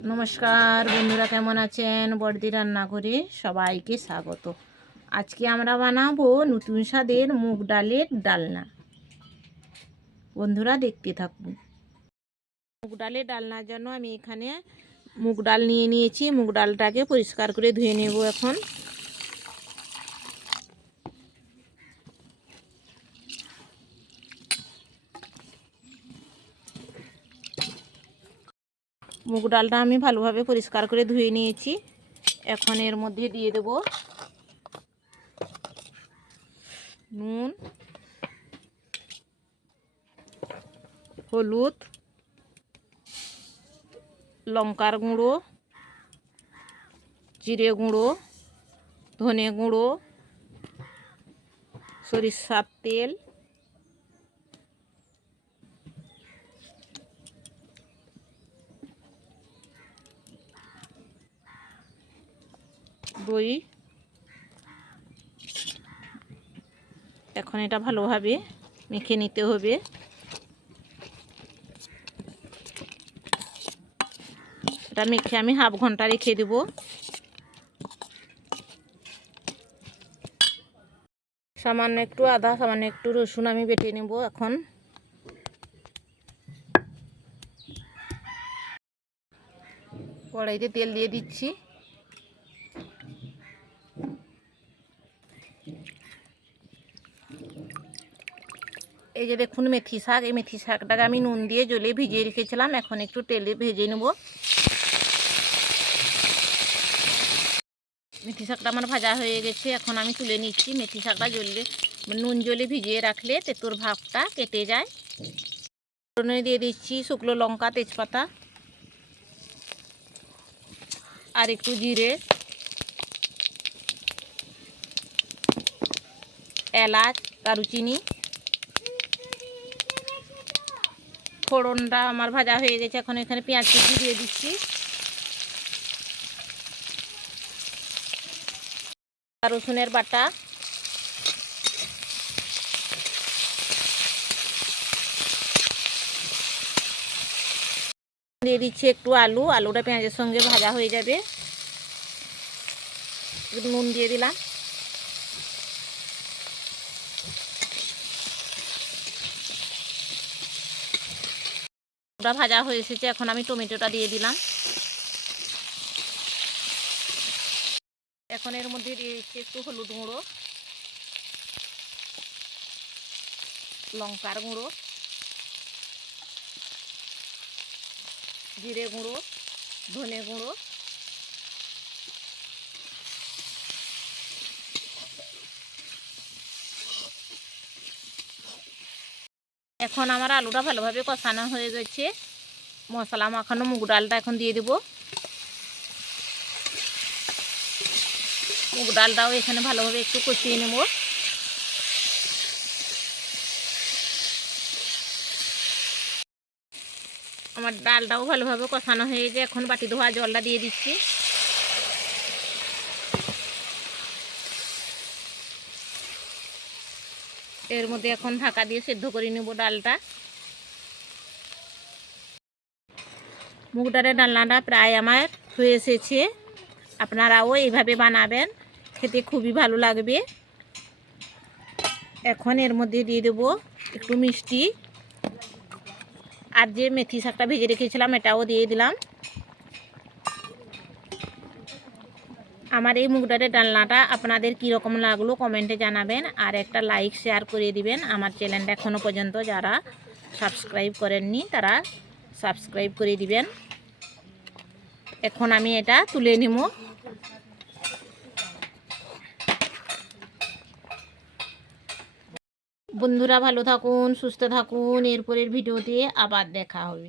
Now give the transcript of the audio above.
নমস্কার বন্ধুরা, কেমন আছেন? বড়দি রান্নাঘরে সবাইকে স্বাগত। আজকে আমরা বানাবো নতুন স্বাদের মুগ ডালের ডালনা। বন্ধুরা দেখতে থাকুন। মুগ ডালের ডালনার জন্য আমি এখানে মুগ ডাল নিয়ে নিয়েছি। মুগ ডালটাকে পরিষ্কার করে ধুয়ে নেব। এখন মুগ ডালটা আমি ভালোভাবে পরিষ্কার করে ধুয়ে নিয়েছি। এখন এর মধ্যে দিয়ে দেব নুন, হলুদ, লঙ্কার গুঁড়ো, জিরে গুঁড়ো, ধনে গুঁড়ো, সরিষার তেল, দই। এখন এটা ভালোভাবে মেখে নিতে হবে। এটা মেখে আমি হাফ ঘন্টা রেখে দেব। সামান্য একটু আদা, সামান্য একটু রসুন আমি বেটে নেব। এখন কড়াইতে তেল দিয়ে দিচ্ছি। এই যে দেখুন মেথি শাক, এই মেথি শাকটাকে আমি নুন দিয়ে জলে ভিজিয়ে রেখেছিলাম। এখন একটু তেলে ভেজে নেব। মেথি শাকটা আমার ভাজা হয়ে গেছে। এখন আমি তুলে নিচ্ছি। মেথি শাকটা নুন জলে ভিজিয়ে রাখলে তেঁতুর ভাবটা কেটে যায়। ফোড়নে দিয়ে দিচ্ছি শুকনো লঙ্কা, তেজপাতা আর একটু জিরে, এলাচ, দারুচিনি। ফোড়নটা আমার ভাজা হয়ে গেছে। এখন এখানে পেঁয়াজ কুচি দিয়ে দিচ্ছি, রসুনের বাটা, দিয়ে দিচ্ছি একটু আলুটা পেঁয়াজের সঙ্গে ভাজা হয়ে যাবে। নুন দিয়ে দিলাম। ওটা ভাজা হয়ে এসেছে। এখন আমি টমেটোটা দিয়ে দিলাম। এখন এর মধ্যে দিয়ে দিচ্ছি একটু হলুদ গুঁড়ো, লঙ্কার গুঁড়ো, জিরে গুঁড়ো, ধনে গুঁড়ো। এখন আমার আলুটা ভালোভাবে কষানো হয়ে গেছে। মশলা মাখানো মুগ ডালটা এখন দিয়ে দেব। মুগ ডালটাও এখানে ভালোভাবে একটু কষিয়ে নেব। আমার ডালটাও ভালোভাবে কষানো হয়ে গেছে। এখন বাটি ধোয়া জলটা দিয়ে দিচ্ছি। এর মধ্যে এখন ঢাকা দিয়ে সেদ্ধ করে নেব ডালটা। মুগ ডালের ডালনাটা প্রায় আমার হয়ে এসেছে। আপনারাও এইভাবে বানাবেন, খেতে খুবই ভালো লাগবে। এখন এর মধ্যে দিয়ে দেব একটু মিষ্টি, আর যে মেথি শাকটা ভেজে রেখেছিলাম এটাও দিয়ে দিলাম। আমার এই মুগ ডালের ডালনাটা আপনাদের কীরকম লাগলো কমেন্টে জানাবেন, আর একটা লাইক শেয়ার করে দিবেন। আমার চ্যানেলটা এখনও পর্যন্ত যারা সাবস্ক্রাইব করেননি তারা সাবস্ক্রাইব করে দিবেন। এখন আমি এটা তুলে নেব। বন্ধুরা ভালো থাকুন, সুস্থ থাকুন। এরপরের ভিডিওতে আবার দেখা হবে।